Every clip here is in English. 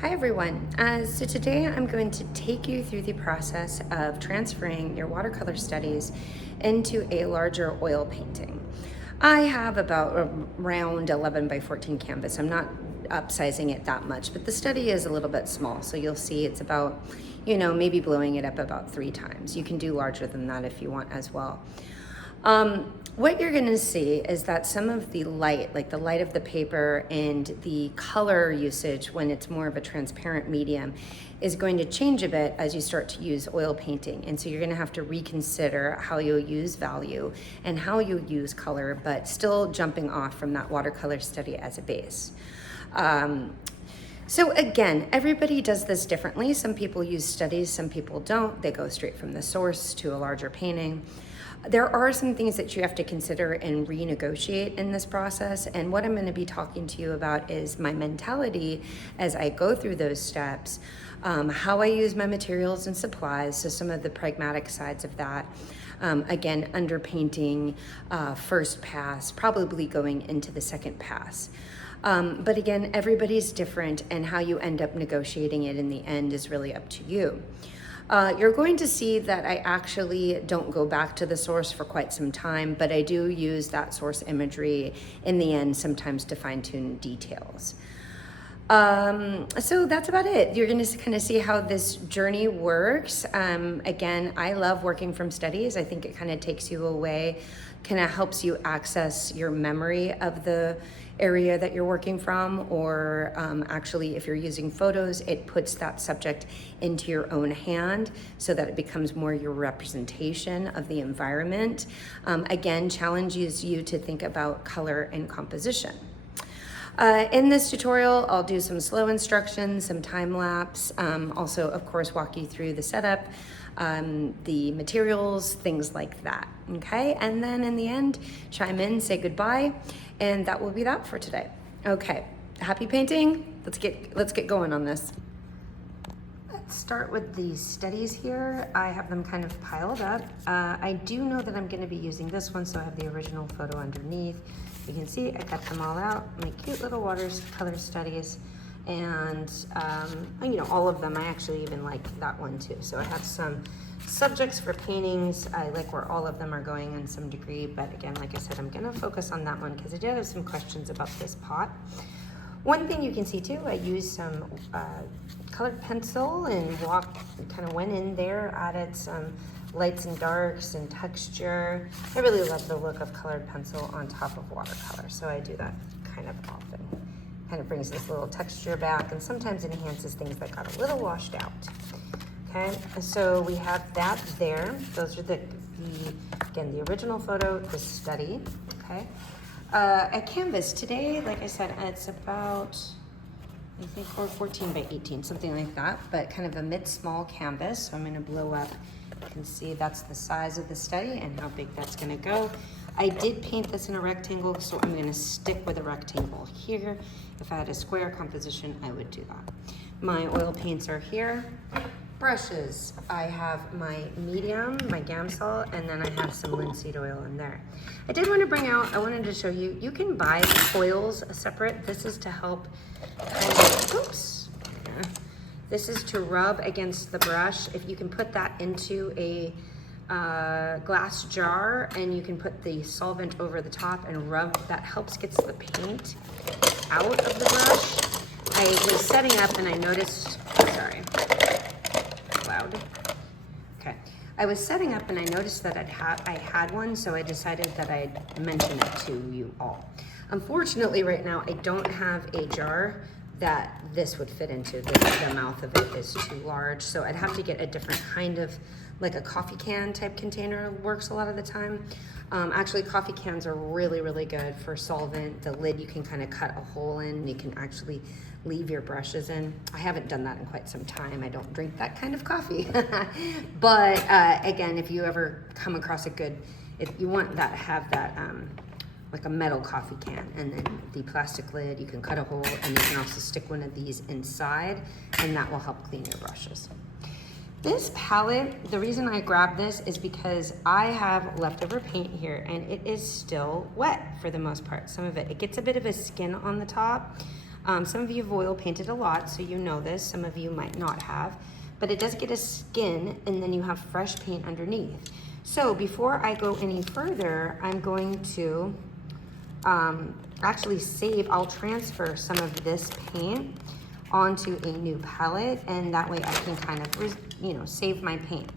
Hi everyone. So today I'm going to take you through the process of transferring your watercolor studies into a larger oil painting. I have about around 11 by 14 canvas. I'm not upsizing it that much, but the study is a little bit small. So you'll see it's about, maybe blowing it up about 3 times. You can do larger than that if you want as well. What you're gonna see is that some of the light, like the light of the paper and the color usage when it's more of a transparent medium, is going to change a bit as you start to use oil painting. And so you're gonna have to reconsider how you'll use value and how you'll use color, but still jumping off from that watercolor study as a base. So again, everybody does this differently. Some people use studies, some people don't. They go straight from the source to a larger painting. There are some things that you have to consider and renegotiate in this process. And what I'm going to be talking to you about is my mentality as I go through those steps, how I use my materials and supplies, so some of the pragmatic sides of that. Again, underpainting, first pass, probably going into the second pass. But again, everybody's different, and how you end up negotiating it in the end is really up to you. You're going to see that I actually don't go back to the source for quite some time, but I do use that source imagery in the end sometimes to fine-tune details. So that's about it. You're going to kind of see how this journey works. Again, I love working from studies. I think it kind of takes you away, kind of helps you access your memory of the area that you're working from, or actually if you're using photos, it puts that subject into your own hand so that it becomes more your representation of the environment. Again, challenges you to think about color and composition. In this tutorial, I'll do some slow instructions, some time lapse, also of course walk you through the setup, the materials, things like that, okay? And then in the end, chime in, say goodbye, and that will be that for today. Okay, happy painting. Let's get going on this. Let's start with the studies here. I have them kind of piled up. I do know that I'm gonna be using this one, so I have the original photo underneath. You can see I cut them all out, my cute little watercolor studies, and all of them. I actually even like that one too. So I have some subjects for paintings. I like where all of them are going in some degree, but again, like I said, I'm gonna focus on that one because I did have some questions about this pot. One thing you can see too, I used some colored pencil and kind of went in there, added some lights and darks and texture. I really love the look of colored pencil on top of watercolor, so I do that kind of often. Kind of brings this little texture back and sometimes enhances things that got a little washed out. Okay, so we have that there. Those are again, the original photo, the study, okay? A canvas today, like I said, it's about, I think, 14 by 18, something like that, but kind of a mid-small canvas. So I'm gonna blow up. You can see that's the size of the study and how big that's gonna go. I did paint this in a rectangle, so I'm gonna stick with a rectangle here. If I had a square composition, I would do that. My oil paints are here. Brushes, I have my medium, my Gamsol, and then I have some linseed oil in there. I did want to bring out, I wanted to show you, you can buy oils separate. This is to help kind of, oops. This is to rub against the brush. If you can put that into a glass jar and you can put the solvent over the top and rub, that helps gets the paint out of the brush. I was setting up and I noticed, sorry, loud. Okay, I was setting up and I noticed that I had one, so I decided that I'd mention it to you all. Unfortunately, right now I don't have a jar that this would fit into. The mouth of it is too large, so I'd have to get a different kind of, like a coffee can type container works a lot of the time. Actually, coffee cans are really, really good for solvent. The lid you can kind of cut a hole in, and you can actually leave your brushes in. I haven't done that in quite some time. I don't drink that kind of coffee. But again, if you ever come across a good, if you want that, have that like a metal coffee can, and then the plastic lid, you can cut a hole, and you can also stick one of these inside, and that will help clean your brushes. This palette, the reason I grabbed this is because I have leftover paint here and it is still wet for the most part. Some of it gets a bit of a skin on the top. Some of you have oil painted a lot, so you know this. Some of you might not have. But it does get a skin, and then you have fresh paint underneath. So before I go any further, I'm going to actually I'll transfer some of this paint onto a new palette, and that way I can kind of, save my paint.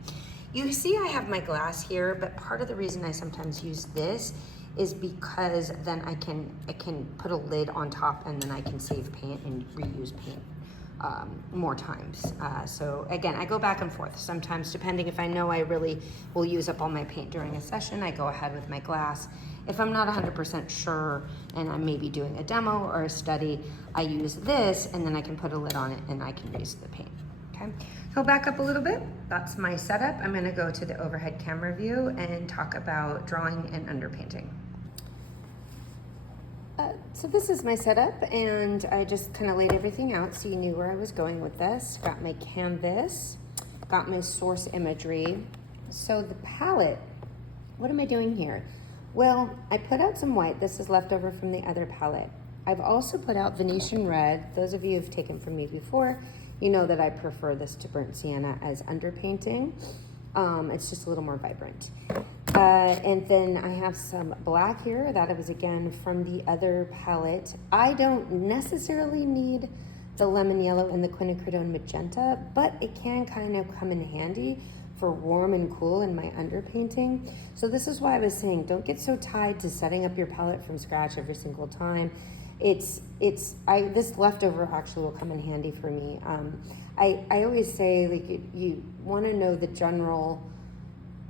You see I have my glass here, but part of the reason I sometimes use this is because then I can put a lid on top, and then I can save paint and reuse paint more times. So again, I go back and forth. Sometimes, depending if I know I really will use up all my paint during a session, I go ahead with my glass. If I'm not 100% sure and I'm maybe doing a demo or a study, I use this, and then I can put a lid on it and I can reuse the paint. Okay, so back up a little bit. That's my setup. I'm gonna go to the overhead camera view and talk about drawing and underpainting. So this is my setup, and I just kind of laid everything out so you knew where I was going with this. Got my canvas, got my source imagery. So the palette, what am I doing here? Well, I put out some white. This is left over from the other palette. I've also put out Venetian red. Those of you who've taken from me before, you know that I prefer this to burnt sienna as underpainting. It's just a little more vibrant. And then I have some black here. That was again from the other palette. I don't necessarily need the lemon yellow and the quinacridone magenta, but it can kind of come in handy for warm and cool in my underpainting. So this is why I was saying, don't get so tied to setting up your palette from scratch every single time. This leftover actually will come in handy for me. I always say, like, you want to know the general,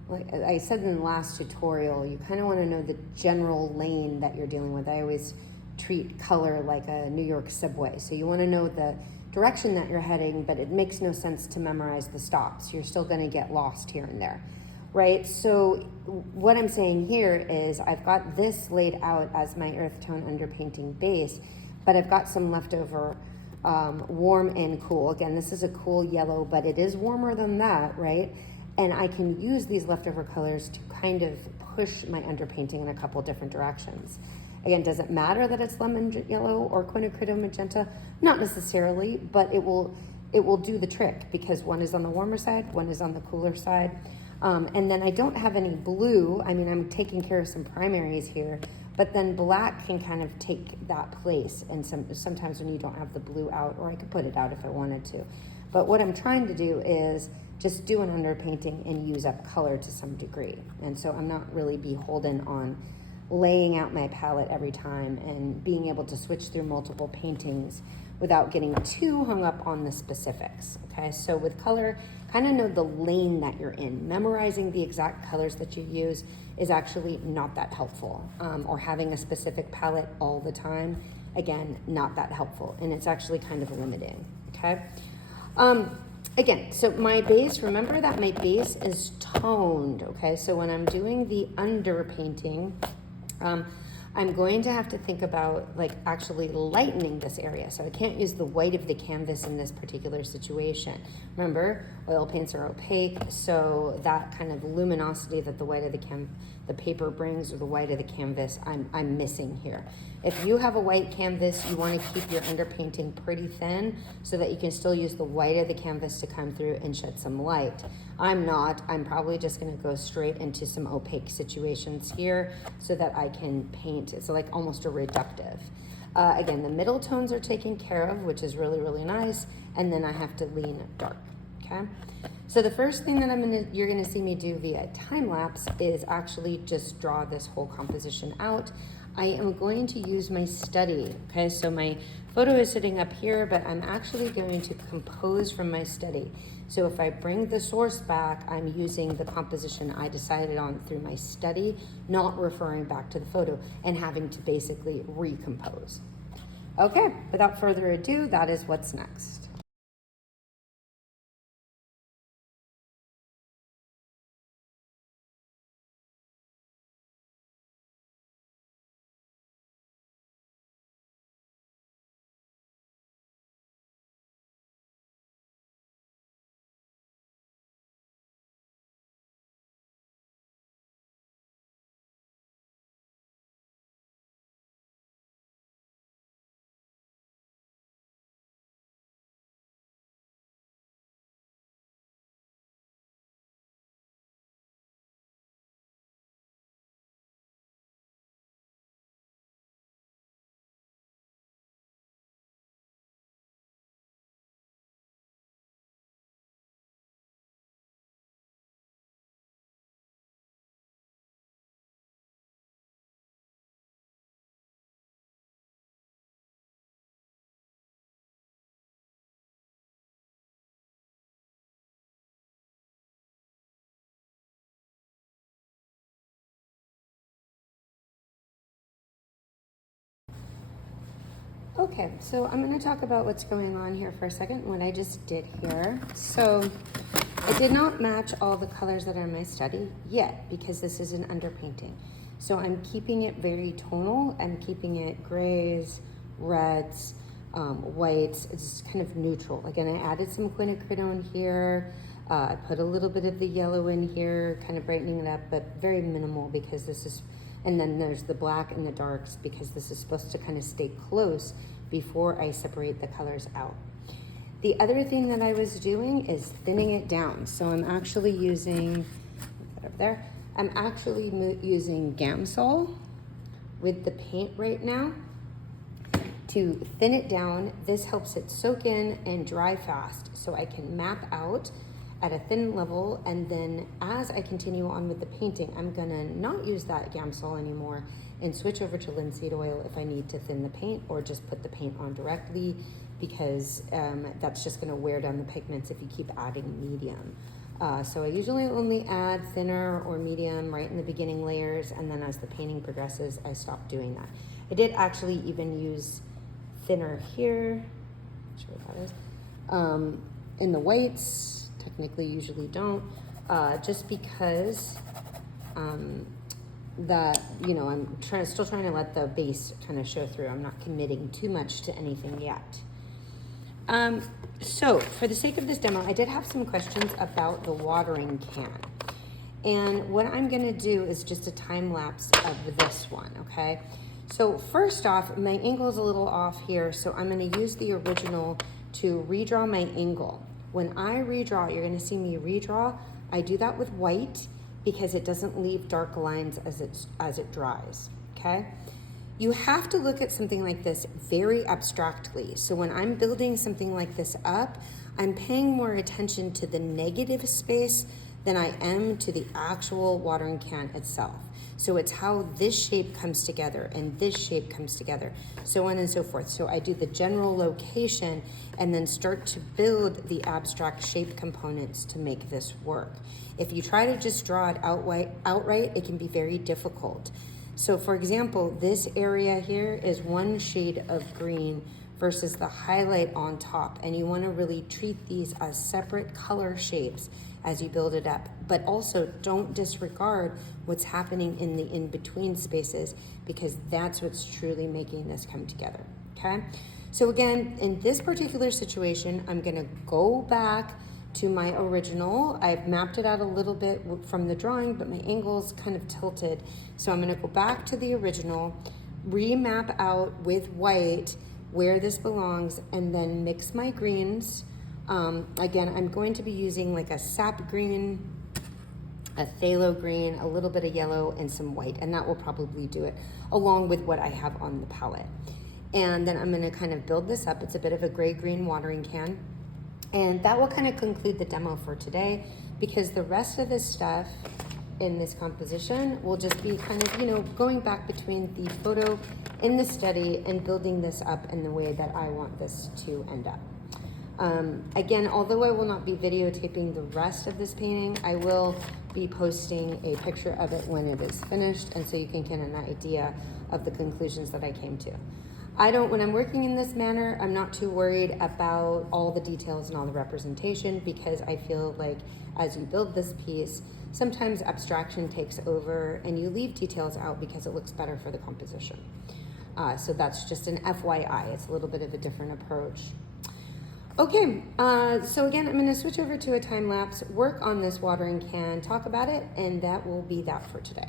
like I said in the last tutorial, you kind of want to know the general lane that you're dealing with. I always treat color like a New York subway. So you want to know the direction that you're heading, but it makes no sense to memorize the stops. You're still going to get lost here and there, right? So what I'm saying here is I've got this laid out as my earth tone underpainting base, but I've got some leftover warm and cool. Again, this is a cool yellow, but it is warmer than that, right? And I can use these leftover colors to kind of push my underpainting in a couple different directions. Again, does it matter that it's lemon yellow or quinacridone magenta? Not necessarily, but it will do the trick, because one is on the warmer side, one is on the cooler side. And then I don't have any blue. I mean, I'm taking care of some primaries here, but then black can kind of take that place. And sometimes when you don't have the blue out, or I could put it out if I wanted to. But what I'm trying to do is just do an underpainting and use up color to some degree. And so I'm not really beholden on laying out my palette every time and being able to switch through multiple paintings without getting too hung up on the specifics. Okay, so with color, kind of know the lane that you're in. Memorizing the exact colors that you use is actually not that helpful. Or having a specific palette all the time, again, not that helpful. And it's actually kind of limiting, okay? Again, so my base, remember that my base is toned, okay? So when I'm doing the underpainting, I'm going to have to think about like actually lightening this area. So I can't use the white of the canvas in this particular situation. Remember, oil paints are opaque, so that kind of luminosity that the white of the paper brings, or the white of the canvas, I'm missing here. If you have a white canvas, you want to keep your underpainting pretty thin so that you can still use the white of the canvas to come through and shed some light. I'm not. I'm probably just going to go straight into some opaque situations here so that I can paint. It's like almost a reductive. Again, the middle tones are taken care of, which is really, really nice. And then I have to lean dark, okay? So the first thing that you're gonna see me do via time lapse is actually just draw this whole composition out. I am going to use my study, okay? So my photo is sitting up here, but I'm actually going to compose from my study. So if I bring the source back, I'm using the composition I decided on through my study, not referring back to the photo and having to basically recompose. Okay, without further ado, that is what's next. Okay, so I'm going to talk about what's going on here for a second, what I just did here. So I did not match all the colors that are in my study yet because this is an underpainting. So I'm keeping it very tonal. I'm keeping it grays, reds, whites. It's kind of neutral. Again, I added some quinacridone here. I put a little bit of the yellow in here, kind of brightening it up, but very minimal because this is, and then there's the black and the darks because this is supposed to kind of stay close before I separate the colors out. The other thing that I was doing is thinning it down. So I'm actually using, up there, I'm actually using Gamsol with the paint right now to thin it down. This helps it soak in and dry fast so I can map out at a thin level, and then as I continue on with the painting, I'm gonna not use that Gamsol anymore and switch over to linseed oil if I need to thin the paint, or just put the paint on directly because that's just gonna wear down the pigments if you keep adding medium. So I usually only add thinner or medium right in the beginning layers, and then as the painting progresses, I stop doing that. I did actually even use thinner here, not sure what that is, in the whites. Technically usually don't, just because that, you know, I'm still trying to let the base kind of show through. I'm not committing too much to anything yet. So for the sake of this demo, I did have some questions about the watering can. And what I'm gonna do is just a time lapse of this one, okay? So first off, my angle is a little off here, so I'm gonna use the original to redraw my angle. When I redraw, you're gonna see me redraw. I do that with white because it doesn't leave dark lines as it dries, okay? You have to look at something like this very abstractly. So when I'm building something like this up, I'm paying more attention to the negative space than I am to the actual watering can itself. So it's how this shape comes together and this shape comes together, so on and so forth. So I do the general location and then start to build the abstract shape components to make this work. If you try to just draw it outright, it can be very difficult. So for example, this area here is one shade of green versus the highlight on top, and you want to really treat these as separate color shapes as you build it up, but also don't disregard what's happening in the in-between spaces, because that's what's truly making this come together, okay? So again, in this particular situation, I'm gonna go back to my original. I've mapped it out a little bit from the drawing, but my angle's kind of tilted. So I'm gonna go back to the original, remap out with white where this belongs, and then mix my greens. Again, I'm going to be using like a sap green, a phthalo green, a little bit of yellow, and some white, and that will probably do it, along with what I have on the palette. And then I'm gonna kind of build this up. It's a bit of a gray-green watering can. And that will kind of conclude the demo for today, because the rest of this stuff in this composition will just be kind of, you know, going back between the photo in the study and building this up in the way that I want this to end up. Again, although I will not be videotaping the rest of this painting, I will be posting a picture of it when it is finished, and so you can get an idea of the conclusions that I came to. When I'm working in this manner, I'm not too worried about all the details and all the representation, because I feel like as you build this piece, sometimes abstraction takes over and you leave details out because it looks better for the composition. So that's just an FYI. It's a little bit of a different approach. Okay, so again, I'm gonna switch over to a time lapse, work on this watering can, talk about it, and that will be that for today.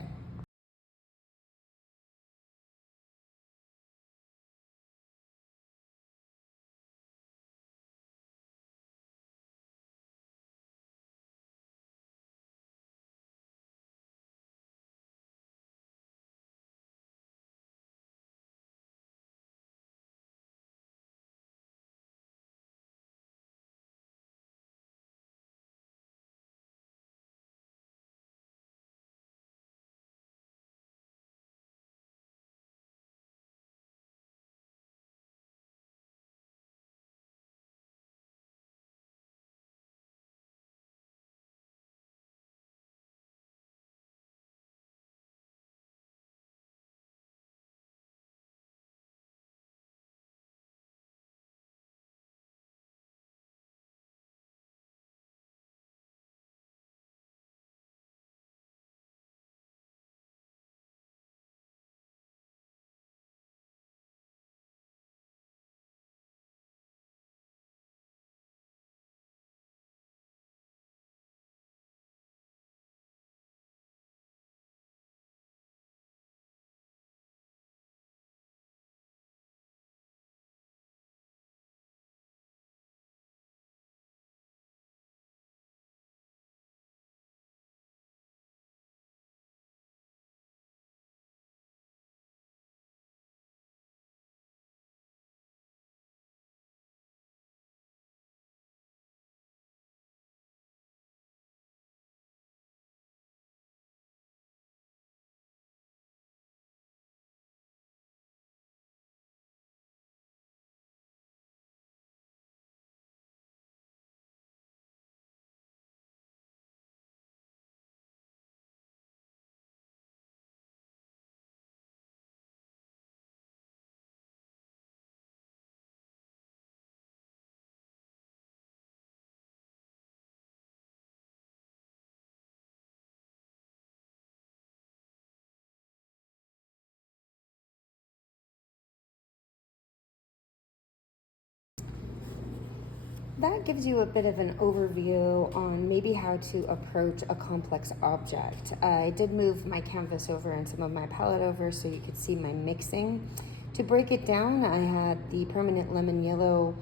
that gives you a bit of an overview on maybe how to approach a complex object. I did move my canvas over and some of my palette over so you could see my mixing. To break it down, I had the permanent lemon yellow,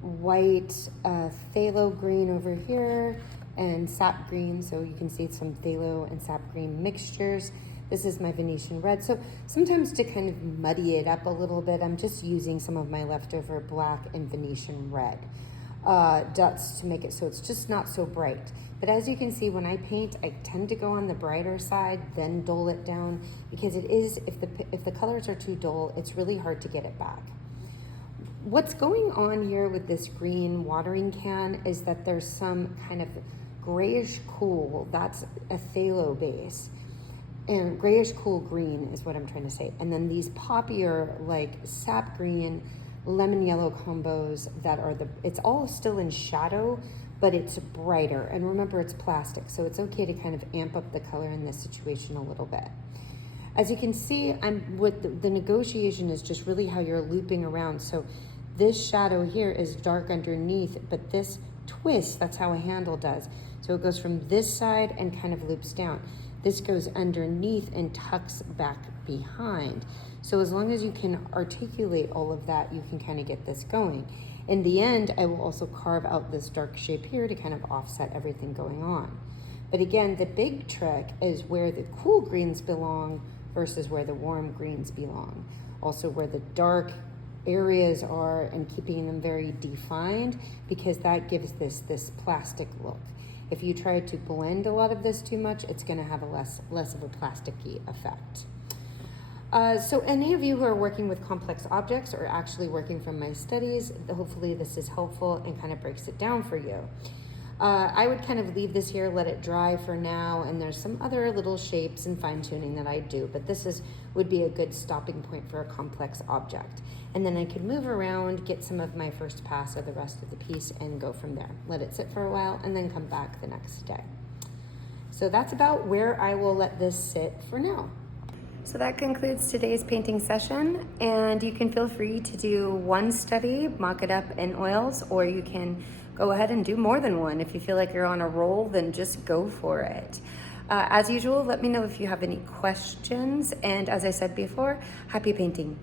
white, phthalo green over here, and sap green, so you can see some phthalo and sap green mixtures. This is my Venetian red. So sometimes to kind of muddy it up a little bit, I'm just using some of my leftover black and Venetian red dots to make it so it's just not so bright. But as you can see, when I paint, I tend to go on the brighter side, then dull it down, because it is, if the colors are too dull, it's really hard to get it back. What's going on here with this green watering can is that there's some kind of grayish cool, that's a phthalo base, and grayish cool green is what I'm trying to say. And then these poppier, like sap green, lemon yellow combos that are it's all still in shadow, but it's brighter. And remember, it's plastic, so it's okay to kind of amp up the color in this situation a little bit. As you can see, the negotiation is just really how you're looping around. So this shadow here is dark underneath, but this twist, that's how a handle does. So it goes from this side and kind of loops down. This goes underneath and tucks back behind. So as long as you can articulate all of that, you can kind of get this going. In the end, I will also carve out this dark shape here to kind of offset everything going on. But again, the big trick is where the cool greens belong versus where the warm greens belong. Also where the dark areas are and keeping them very defined, because that gives this plastic look. If you try to blend a lot of this too much, it's gonna have a less of a plasticky effect. So any of you who are working with complex objects or actually working from my studies, hopefully this is helpful and kind of breaks it down for you. I would kind of leave this here, let it dry for now, and there's some other little shapes and fine tuning that I do, but this would be a good stopping point for a complex object. And then I could move around, get some of my first pass of the rest of the piece and go from there. Let it sit for a while and then come back the next day. So that's about where I will let this sit for now. So that concludes today's painting session, and you can feel free to do one study, mock it up in oils, or you can go ahead and do more than one. If you feel like you're on a roll, then just go for it. As usual, let me know if you have any questions, and as I said before, happy painting.